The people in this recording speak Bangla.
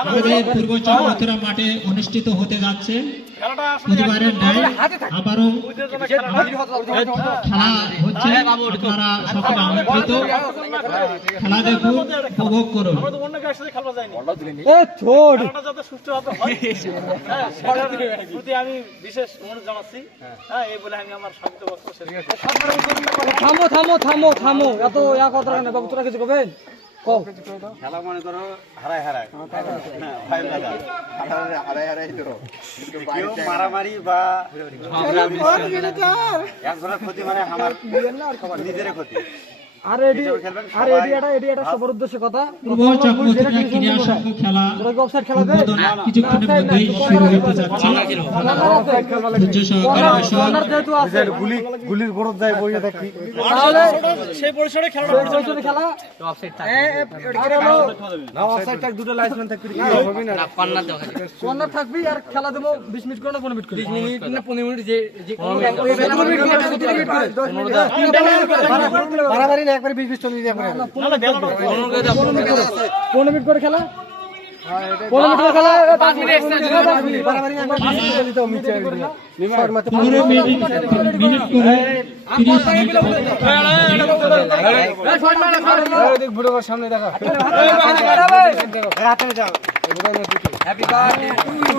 আমাদের পূর্ব চক্রথরা মাঠে অনুষ্ঠিত হতে যাচ্ছে প্রতিবারের ন্যায় আবারও খেলা হচ্ছে। আপনারা সকলে আমন্ত্রিত, খেলা দেখুন, উপভোগ করুন। আমি বিশেষ অনুরোধ জানাচ্ছি, এই বলে আমি আমার সংক্ষিপ্ত বক্তব্য শেষ করছি। থামো থামো থামো থামো, এত কথা না বাবু, তোরা কিছু করবেন? খেলা মনে করো হারায় হারায়, মারামারি বা একজনের ক্ষতি মানে আমার নিজের ক্ষতি। আর এডি এটা সবার উদ্দেশ্যে কথা। পূর্ব চক্রথরা ক্রীড়া সংঘ খেলা অফসাইড খেলাবে কিছুক্ষণের মধ্যেই শুরু হতে যাচ্ছে। ধৈর্য সহকারে আসুন। কর্নার যেহেতু আছে, গুলির গোড়ত যায় বইয়ে দেখি, তাহলে সেই পরিসরে খেলা খেলা অফসাইড থাকে না অফসাইড টাক দুটো লাইসমেন্ট থাকবে কি হবে না, কর্নার থাকবি। আর খেলা দেবো 20 মিনিট করে না 15 মিনিট করে? 20 মিনিট না 15 মিনিট, যে বাড়াবাড়ি না, একবারে 20 চলে যায় পরে 15 মিনিট করে খেলা। 15 মিনিট করে খেলা, 5 মিনিট বাড়াবাড়ি না, 20 চলে তো মিছে নিমার মত 15 মিনিট করে 30 মিনিট দেখ বুড়ো সামনে দেখা রাতে যাও। Happy birthday to you.